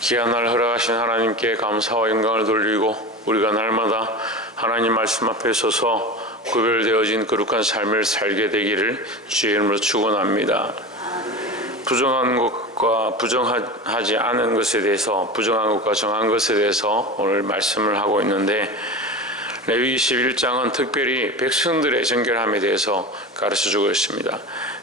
귀한 날 허락하신 하나님께 감사와 영광을 돌리고 우리가 날마다 하나님 말씀 앞에 서서 구별되어진 거룩한 삶을 살게 되기를 주의 이름으로 축원합니다. 부정한 것과 부정하지 않은 것에 대해서, 부정한 것과 정한 것에 대해서 오늘 말씀을 하고 있는데, 레위기 11장은 특별히 백성들의 정결함에 대해서 가르쳐주고 있습니다.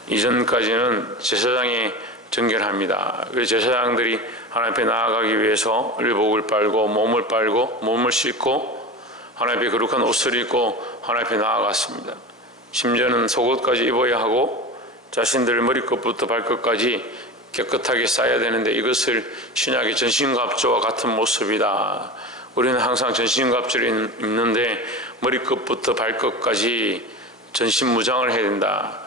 이전까지는 제사장이 정결합니다. 그래서 제사장들이 하나님 앞에 나아가기 위해서 의복을 빨고 몸을 씻고 하나님 앞에 거룩한 옷을 입고 하나님 앞에 나아갔습니다. 심지어는 속옷까지 입어야 하고 자신들 머리끝부터 발끝까지 깨끗하게 쌓아야 되는데, 이것을 신약의 전신갑주와 같은 모습이다. 우리는 항상 전신갑주를 입는데 머리끝부터 발끝까지 전신무장을 해야 된다.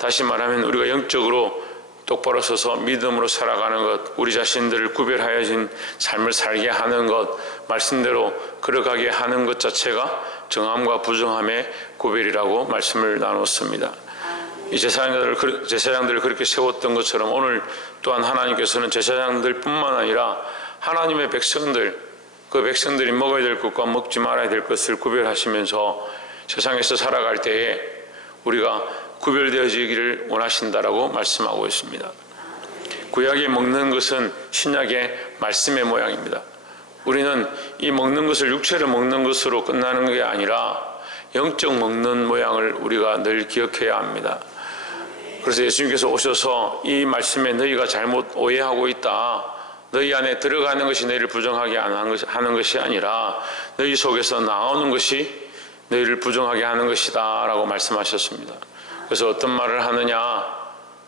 다시 말하면 우리가 영적으로 똑바로 서서 믿음으로 살아가는 것, 우리 자신들을 구별하여진 삶을 살게 하는 것, 말씀대로 걸어가게 하는 것 자체가 정함과 부정함의 구별이라고 말씀을 나눴습니다. 이 제사장들을 그렇게 세웠던 것처럼 오늘 또한 하나님께서는 제사장들 뿐만 아니라 하나님의 백성들, 그 백성들이 먹어야 될 것과 먹지 말아야 될 것을 구별하시면서 세상에서 살아갈 때에 우리가 구별되어지기를 원하신다라고 말씀하고 있습니다. 구약에 먹는 것은 신약의 말씀의 모양입니다. 우리는 이 먹는 것을 육체로 먹는 것으로 끝나는 게 아니라 영적 먹는 모양을 우리가 늘 기억해야 합니다. 그래서 예수님께서 오셔서 이 말씀에 너희가 잘못 오해하고 있다, 너희 안에 들어가는 것이 너희를 부정하게 하는 것이 아니라 너희 속에서 나오는 것이 너희를 부정하게 하는 것이다 라고 말씀하셨습니다. 그래서 어떤 말을 하느냐,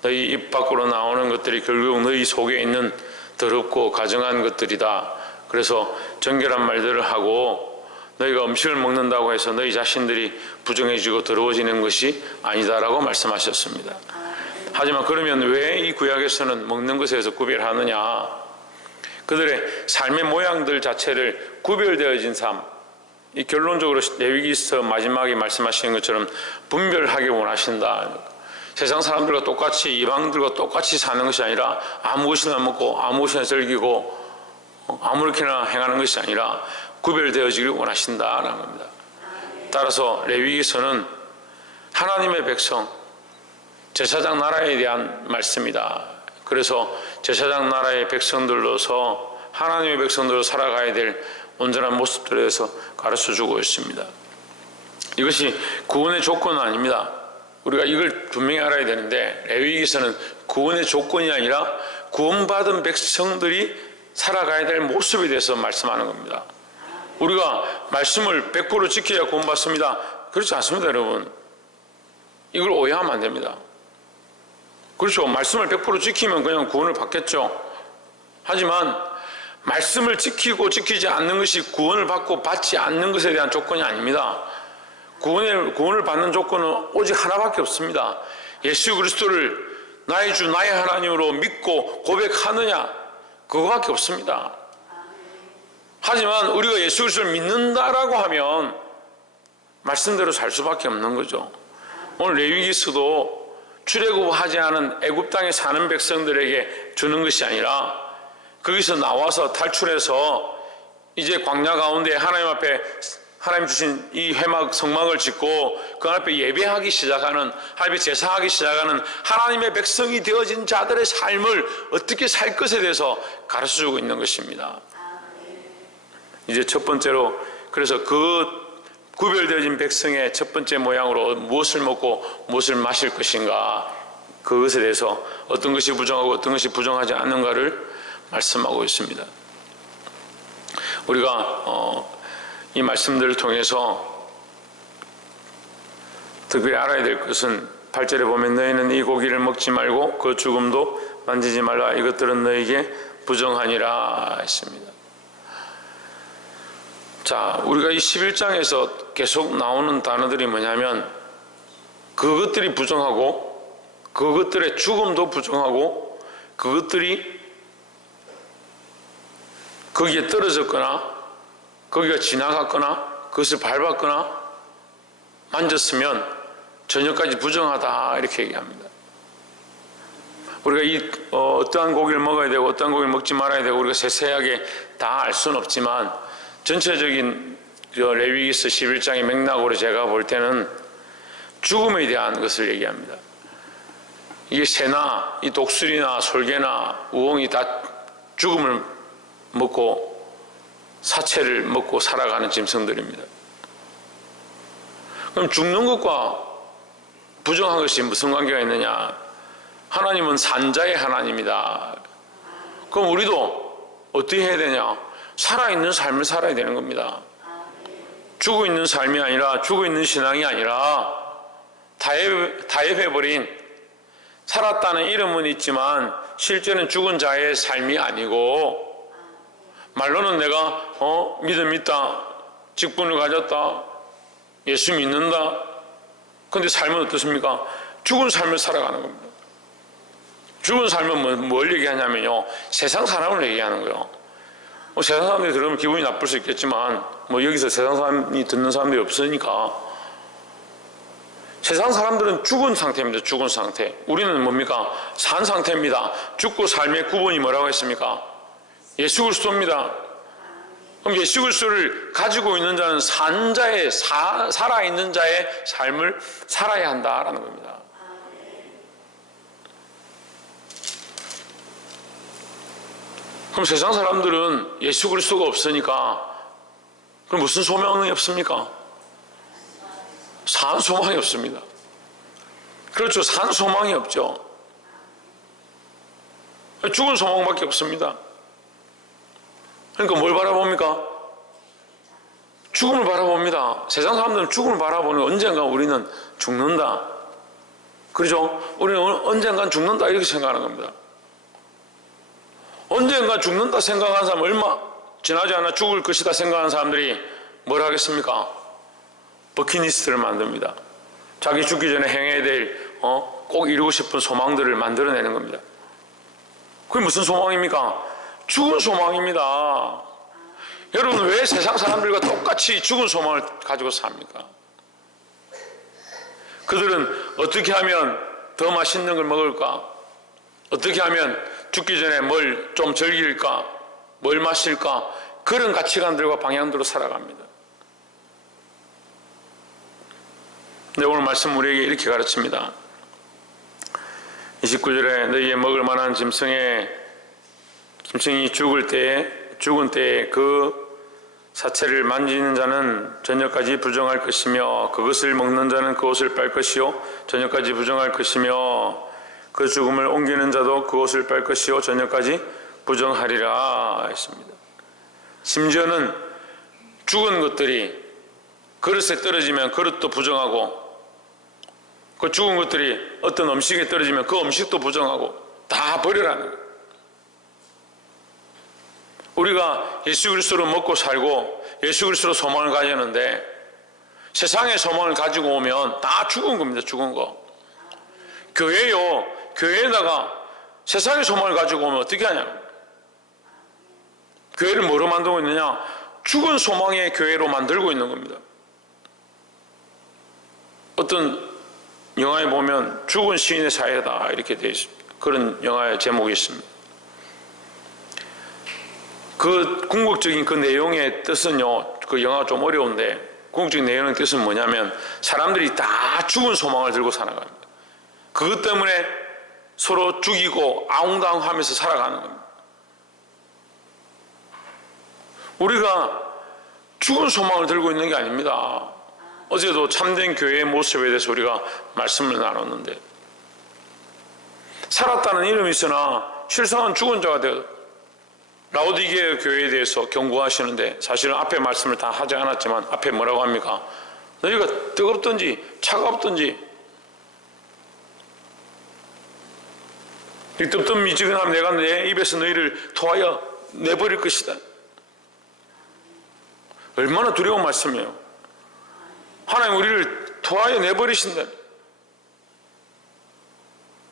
너희 입 밖으로 나오는 것들이 결국 너희 속에 있는 더럽고 가증한 것들이다. 그래서 정결한 말들을 하고 너희가 음식을 먹는다고 해서 너희 자신들이 부정해지고 더러워지는 것이 아니다라고 말씀하셨습니다. 하지만 그러면 왜 이 구약에서는 먹는 것에서 구별하느냐? 그들의 삶의 모양들 자체를 구별되어진 삶, 이 결론적으로 레위기서 마지막에 말씀하시는 것처럼 분별하게 원하신다. 세상 사람들과 똑같이, 이방들과 똑같이 사는 것이 아니라 아무것이나 먹고 아무것이나 즐기고 아무렇게나 행하는 것이 아니라 구별되어지기를 원하신다라는 겁니다. 따라서 레위기서는 하나님의 백성, 제사장 나라에 대한 말씀이다. 그래서 제사장 나라의 백성들로서 하나님의 백성들로 살아가야 될 온전한 모습들에 대해서 가르쳐주고 있습니다. 이것이 구원의 조건은 아닙니다. 우리가 이걸 분명히 알아야 되는데, 레위기서는 구원의 조건이 아니라 구원받은 백성들이 살아가야 될 모습에 대해서 말씀하는 겁니다. 우리가 말씀을 100% 지켜야 구원받습니다. 그렇지 않습니다, 여러분. 이걸 오해하면 안 됩니다. 그렇죠. 말씀을 100% 지키면 그냥 구원을 받겠죠. 하지만 말씀을 지키고 지키지 않는 것이 구원을 받고 받지 않는 것에 대한 조건이 아닙니다. 구원을 받는 조건은 오직 하나밖에 없습니다. 예수 그리스도를 나의 주 나의 하나님으로 믿고 고백하느냐, 그거밖에 없습니다. 하지만 우리가 예수 그리스도를 믿는다라고 하면 말씀대로 살 수밖에 없는 거죠. 오늘 레위기서도 출애굽하지 않은 애굽 땅에 사는 백성들에게 주는 것이 아니라 거기서 나와서 탈출해서 이제 광야 가운데 하나님 앞에 하나님 주신 이 회막 성막을 짓고 그 앞에 예배하기 시작하는, 하나님 앞에 제사하기 시작하는 하나님의 백성이 되어진 자들의 삶을 어떻게 살 것에 대해서 가르쳐주고 있는 것입니다. 이제 첫 번째로, 그래서 그 구별되어진 백성의 첫 번째 모양으로 무엇을 먹고 무엇을 마실 것인가, 그것에 대해서 어떤 것이 부정하고 어떤 것이 부정하지 않는가를 말씀하고 있습니다. 우리가 이 말씀들을 통해서 특별히 알아야 될 것은 8절에 보면 너희는 이 고기를 먹지 말고 그 죽음도 만지지 말라, 이것들은 너희에게 부정하니라 했습니다. 자, 우리가 이 11장에서 계속 나오는 단어들이 뭐냐면, 그것들이 부정하고 그것들의 죽음도 부정하고 그것들이 거기에 떨어졌거나 거기가 지나갔거나 그것을 밟았거나 만졌으면 저녁까지 부정하다, 이렇게 얘기합니다. 우리가 어떠한 고기를 먹어야 되고 어떠한 고기를 먹지 말아야 되고 우리가 세세하게 다 알 수는 없지만 전체적인 레위기서 11장의 맥락으로 제가 볼 때는 죽음에 대한 것을 얘기합니다. 이게 새나 이 독수리나 솔개나 우엉이 다 죽음을 먹고 사체를 먹고 살아가는 짐승들입니다. 그럼 죽는 것과 부정한 것이 무슨 관계가 있느냐? 하나님은 산자의 하나님이다. 그럼 우리도 어떻게 해야 되냐? 살아있는 삶을 살아야 되는 겁니다. 죽어 있는 삶이 아니라, 죽어 있는 신앙이 아니라 타협해버린, 살았다는 이름은 있지만 실제는 죽은 자의 삶이 아니고, 말로는 내가 믿음 있다, 직분을 가졌다, 예수 믿는다. 근데 삶은 어떻습니까? 죽은 삶을 살아가는 겁니다. 죽은 삶은 뭘 얘기하냐면요, 세상 사람을 얘기하는 거예요. 세상 사람들이 들으면 기분이 나쁠 수 있겠지만 여기서 세상 사람이 듣는 사람들이 없으니까, 세상 사람들은 죽은 상태입니다. 죽은 상태. 우리는 뭡니까? 산 상태입니다. 죽고 삶의 구분이 뭐라고 했습니까? 예수 그리스도입니다. 그럼 예수 그리스도를 가지고 있는 자는 산자의, 살아있는 자의 삶을 살아야 한다라는 겁니다. 그럼 세상 사람들은 예수 그리스도가 없으니까 그럼 무슨 소망이 없습니까? 산 소망이 없습니다. 그렇죠. 산 소망이 없죠. 죽은 소망밖에 없습니다. 그러니까 뭘 바라봅니까? 죽음을 바라봅니다. 세상 사람들은 죽음을 바라보는 언젠가 우리는 죽는다. 그렇죠? 우리는 언젠간 죽는다 이렇게 생각하는 겁니다. 언젠가 죽는다 생각하는 사람, 얼마 지나지 않아 죽을 것이다 생각하는 사람들이 뭘 하겠습니까? 버킷리스트를 만듭니다. 자기 죽기 전에 행해야 될 꼭 이루고 싶은 소망들을 만들어내는 겁니다. 그게 무슨 소망입니까? 죽은 소망입니다. 여러분, 왜 세상 사람들과 똑같이 죽은 소망을 가지고 삽니까? 그들은 어떻게 하면 더 맛있는 걸 먹을까? 어떻게 하면 죽기 전에 뭘 좀 즐길까? 뭘 마실까? 그런 가치관들과 방향대로 살아갑니다. 근데 오늘 말씀 우리에게 이렇게 가르칩니다. 29절에 너희의 먹을 만한 짐승이 죽은 때에 그 사체를 만지는 자는 저녁까지 부정할 것이며 그것을 먹는 자는 그 옷을 빨 것이요 저녁까지 부정할 것이며 그 죽음을 옮기는 자도 그 옷을 빨 것이요 저녁까지 부정하리라 했습니다. 심지어는 죽은 것들이 그릇에 떨어지면 그릇도 부정하고, 그 죽은 것들이 어떤 음식에 떨어지면 그 음식도 부정하고 다 버리라는 거예요. 우리가 예수 그리스도로 먹고 살고 예수 그리스도로 소망을 가졌는데 세상의 소망을 가지고 오면 다 죽은 겁니다. 죽은 거. 교회에다가 세상의 소망을 가지고 오면 어떻게 하냐? 교회를 뭐로 만들고 있느냐? 죽은 소망의 교회로 만들고 있는 겁니다. 어떤 영화에 보면 죽은 시인의 사회다 이렇게 되어 있습니다. 그런 영화의 제목이 있습니다. 그 궁극적인 그 내용의 뜻은요, 그 영화가 좀 어려운데 궁극적인 내용의 뜻은 뭐냐면 사람들이 다 죽은 소망을 들고 살아갑니다. 그것 때문에 서로 죽이고 아웅다웅하면서 살아가는 겁니다. 우리가 죽은 소망을 들고 있는 게 아닙니다. 어제도 참된 교회의 모습에 대해서 우리가 말씀을 나눴는데, 살았다는 이름이 있으나 실상은 죽은 자가 되어 라오디게아 교회에 대해서 경고하시는데, 사실은 앞에 말씀을 다 하지 않았지만 앞에 뭐라고 합니까? 너희가 뜨겁든지 차갑든지 뜨뜻 미지근하면 내가 내 입에서 너희를 토하여 내버릴 것이다. 얼마나 두려운 말씀이에요. 하나님 우리를 토하여 내버리신다.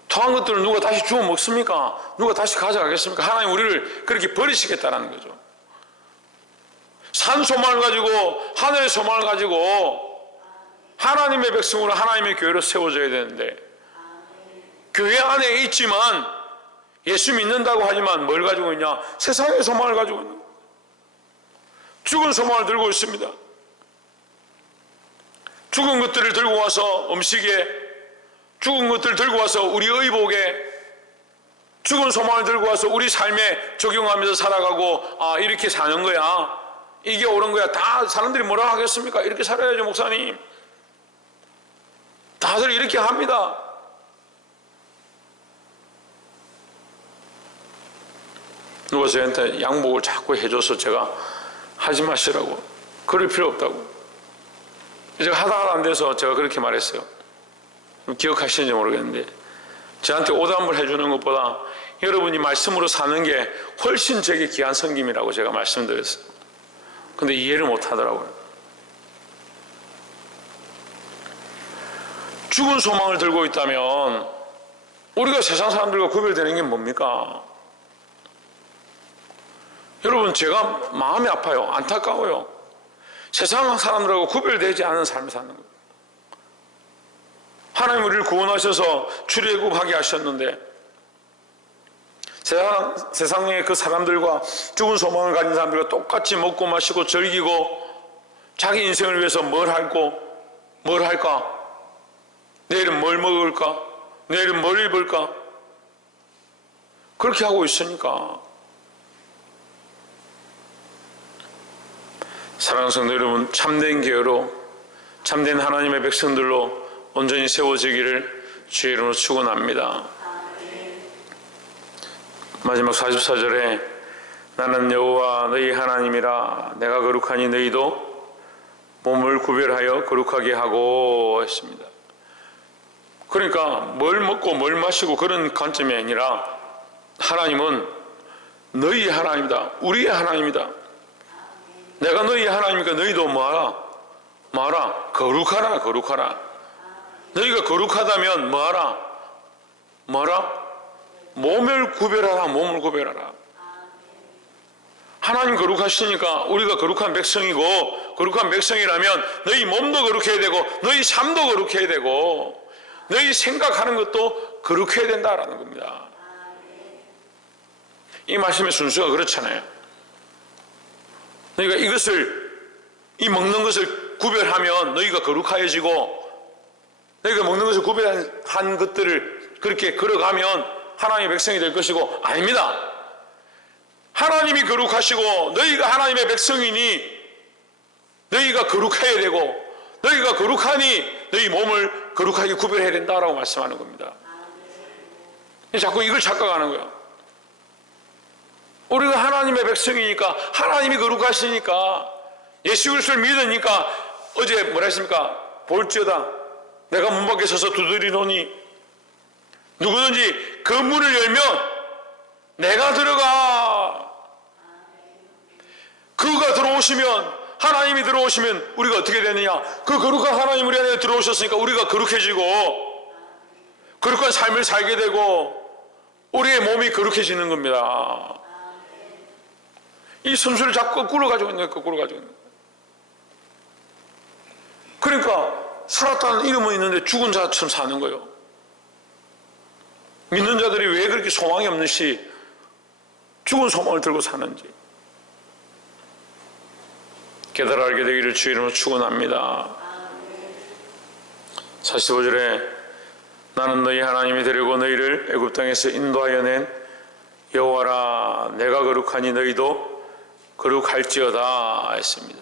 토한 것들을 누가 다시 주워 먹습니까? 누가 다시 가져가겠습니까? 하나님 우리를 그렇게 버리시겠다라는 거죠. 산 소망을 가지고 하늘의 소망을 가지고 하나님의 백성으로 하나님의 교회로 세워져야 되는데, 교회 안에 있지만 예수 믿는다고 하지만 뭘 가지고 있냐? 세상의 소망을 가지고 있는, 죽은 소망을 들고 있습니다. 죽은 것들을 들고 와서 음식에, 죽은 것들을 들고 와서 우리 의복에, 죽은 소망을 들고 와서 우리 삶에 적용하면서 살아가고, 아, 이렇게 사는 거야, 이게 옳은 거야. 다 사람들이 뭐라 하겠습니까? 이렇게 살아야죠, 목사님. 다들 이렇게 합니다. 누가 저한테 양복을 자꾸 해줘서 제가 하지 마시라고, 그럴 필요 없다고. 제가 하다가 안 돼서 제가 그렇게 말했어요. 기억하시는지 모르겠는데, 저한테 오답을 해주는 것보다 여러분이 말씀으로 사는 게 훨씬 제게 귀한 섬김이라고 제가 말씀드렸어요. 근데 이해를 못 하더라고요. 죽은 소망을 들고 있다면 우리가 세상 사람들과 구별되는 게 뭡니까? 여러분, 제가 마음이 아파요. 안타까워요. 세상 사람들하고 구별되지 않은 삶을 사는 거예요. 하나님 우리를 구원하셔서 출애굽하게 하셨는데, 세상의 그 사람들과, 죽은 소망을 가진 사람들과 똑같이 먹고 마시고 즐기고 자기 인생을 위해서 뭘 할까? 내일은 뭘 먹을까? 내일은 뭘 입을까? 그렇게 하고 있으니까. 사랑하는 성도 여러분, 참된 계어로, 참된 하나님의 백성들로 온전히 세워지기를 주의 이름으로 축원합니다. 마지막 44절에 나는 여호와 너희 하나님이라, 내가 거룩하니 너희도 몸을 구별하여 거룩하게 하고 했습니다. 그러니까 뭘 먹고 뭘 마시고 그런 관점이 아니라 하나님은 너희 하나님이다. 우리의 하나님이다. 내가 너희 하나님이니까 너희도 뭐하라? 거룩하라. 너희가 거룩하다면 뭐하라? 몸을 구별하라. 하나님 거룩하시니까 우리가 거룩한 백성이고, 거룩한 백성이라면 너희 몸도 거룩해야 되고 너희 삶도 거룩해야 되고 너희 생각하는 것도 거룩해야 된다라는 겁니다. 이 말씀의 순서가 그렇잖아요. 너희가 이 먹는 것을 구별하면 너희가 거룩해지고, 너희가 먹는 것을 구별한 것들을 그렇게 걸어가면 하나님의 백성이 될 것이고, 아닙니다. 하나님이 거룩하시고 너희가 하나님의 백성이니 너희가 거룩해야 되고, 너희가 거룩하니 너희 몸을 거룩하게 구별해야 된다라고 말씀하는 겁니다. 자꾸 이걸 착각하는 거예요. 우리가 하나님의 백성이니까, 하나님이 거룩하시니까, 예수 그리스도를 믿으니까, 어제 뭐라 했습니까? 볼지어다 내가 문 밖에 서서 두드리노니 누구든지 그 문을 열면 내가 들어가. 그가 들어오시면, 하나님이 들어오시면 우리가 어떻게 되느냐? 그 거룩한 하나님 우리 안에 들어오셨으니까 우리가 거룩해지고 거룩한 삶을 살게 되고 우리의 몸이 거룩해지는 겁니다. 이 순서를 자꾸 거꾸로 가지고 있는 거예요. 그러니까 살았다는 이름은 있는데 죽은 자처럼 사는 거예요. 믿는 자들이 왜 그렇게 소망이 없는 시 죽은 소망을 들고 사는지 깨달아 알게 되기를 주의 이름으로 축원합니다. 45절에 나는 너희 하나님이 되려고 너희를 애굽 땅에서 인도하여 낸 여호와라, 내가 거룩하니 너희도 거룩할지어다 했습니다.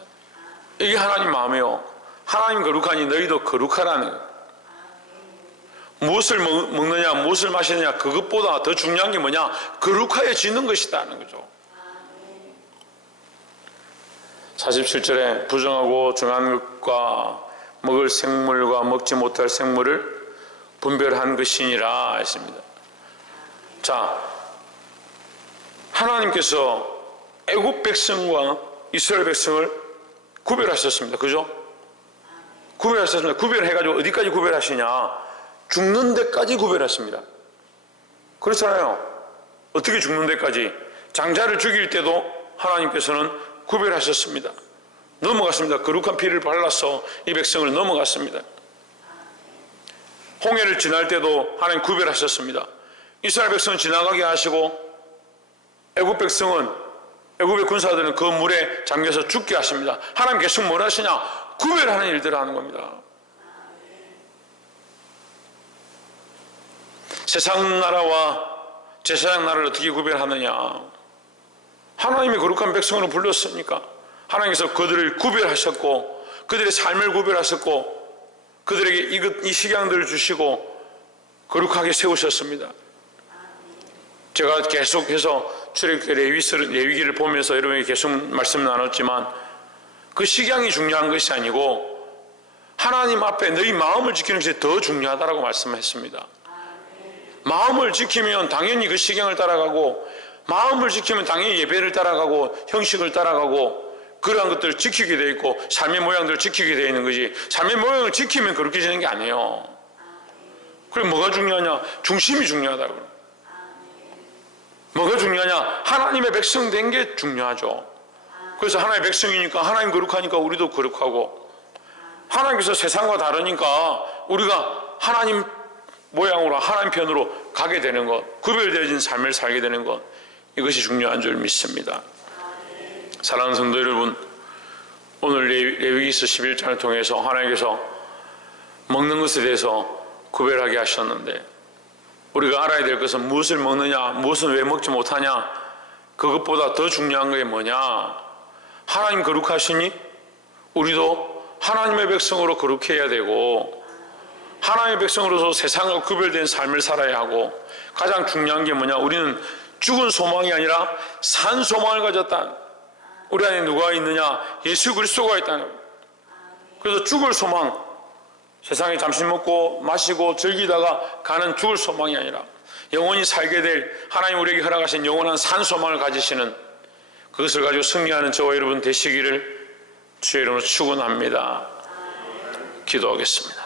이게 하나님 마음이요. 하나님 거룩하니 너희도 거룩하라는 거예요. 무엇을 먹느냐, 무엇을 마시느냐, 그것보다 더 중요한 게 뭐냐? 거룩하여지는 것이다는 거죠. 47절에 부정하고 정한 것과 먹을 생물과 먹지 못할 생물을 분별한 것이니라 했습니다. 자, 하나님께서 애굽 백성과 이스라엘 백성을 구별하셨습니다. 그죠? 구별하셨습니다. 구별해가지고 어디까지 구별하시냐? 죽는 데까지 구별했습니다. 그렇잖아요. 어떻게 죽는 데까지? 장자를 죽일 때도 하나님께서는 구별하셨습니다. 넘어갔습니다. 거룩한 피를 발라서 이 백성을 넘어갔습니다. 홍해를 지날 때도 하나님 구별하셨습니다. 이스라엘 백성은 지나가게 하시고 애굽 백성은, 애굽의 군사들은 그 물에 잠겨서 죽게 하십니다. 하나님 계속 뭘 하시냐? 구별하는 일들을 하는 겁니다. 세상 나라와 제사장 나라를 어떻게 구별하느냐? 하나님이 거룩한 백성으로 불렀으니까 하나님께서 그들을 구별하셨고 그들의 삶을 구별하셨고 그들에게 이 식양들을 주시고 거룩하게 세우셨습니다. 제가 계속해서 출애굽기 레위기를 보면서 여러분에게 계속 말씀 나눴지만 그 식양이 중요한 것이 아니고 하나님 앞에 너희 마음을 지키는 것이 더 중요하다고 말씀했습니다. 마음을 지키면 당연히 그 식양을 따라가고, 마음을 지키면 당연히 예배를 따라가고 형식을 따라가고 그러한 것들을 지키게 되어 있고 삶의 모양들을 지키게 되어 있는 거지, 삶의 모양을 지키면 그렇게 되는 게 아니에요. 그럼 뭐가 중요하냐? 중심이 중요하다고. 뭐가 중요하냐? 하나님의 백성 된 게 중요하죠. 그래서 하나님의 백성이니까 하나님 거룩하니까 우리도 거룩하고, 하나님께서 세상과 다르니까 우리가 하나님 모양으로 하나님 편으로 가게 되는 것, 구별되어진 삶을 살게 되는 것, 이것이 중요한 줄 믿습니다. 사랑하는 성도 여러분, 오늘 레위기서 11장을 통해서 하나님께서 먹는 것에 대해서 구별하게 하셨는데, 우리가 알아야 될 것은 무엇을 먹느냐, 무엇은 왜 먹지 못하냐, 그것보다 더 중요한 게 뭐냐? 하나님 거룩하시니 우리도 하나님의 백성으로 거룩해야 되고, 하나님의 백성으로서 세상과 구별된 삶을 살아야 하고, 가장 중요한 게 뭐냐? 우리는 죽은 소망이 아니라 산 소망을 가졌다. 우리 안에 누가 있느냐? 예수 그리스도가 있다는. 그래서 죽을 소망, 세상에 잠시 먹고 마시고 즐기다가 가는 죽을 소망이 아니라 영원히 살게 될 하나님 우리에게 허락하신 영원한 산 소망을 가지시는, 그것을 가지고 승리하는 저와 여러분 되시기를 주의 이름으로 축원합니다. 기도하겠습니다.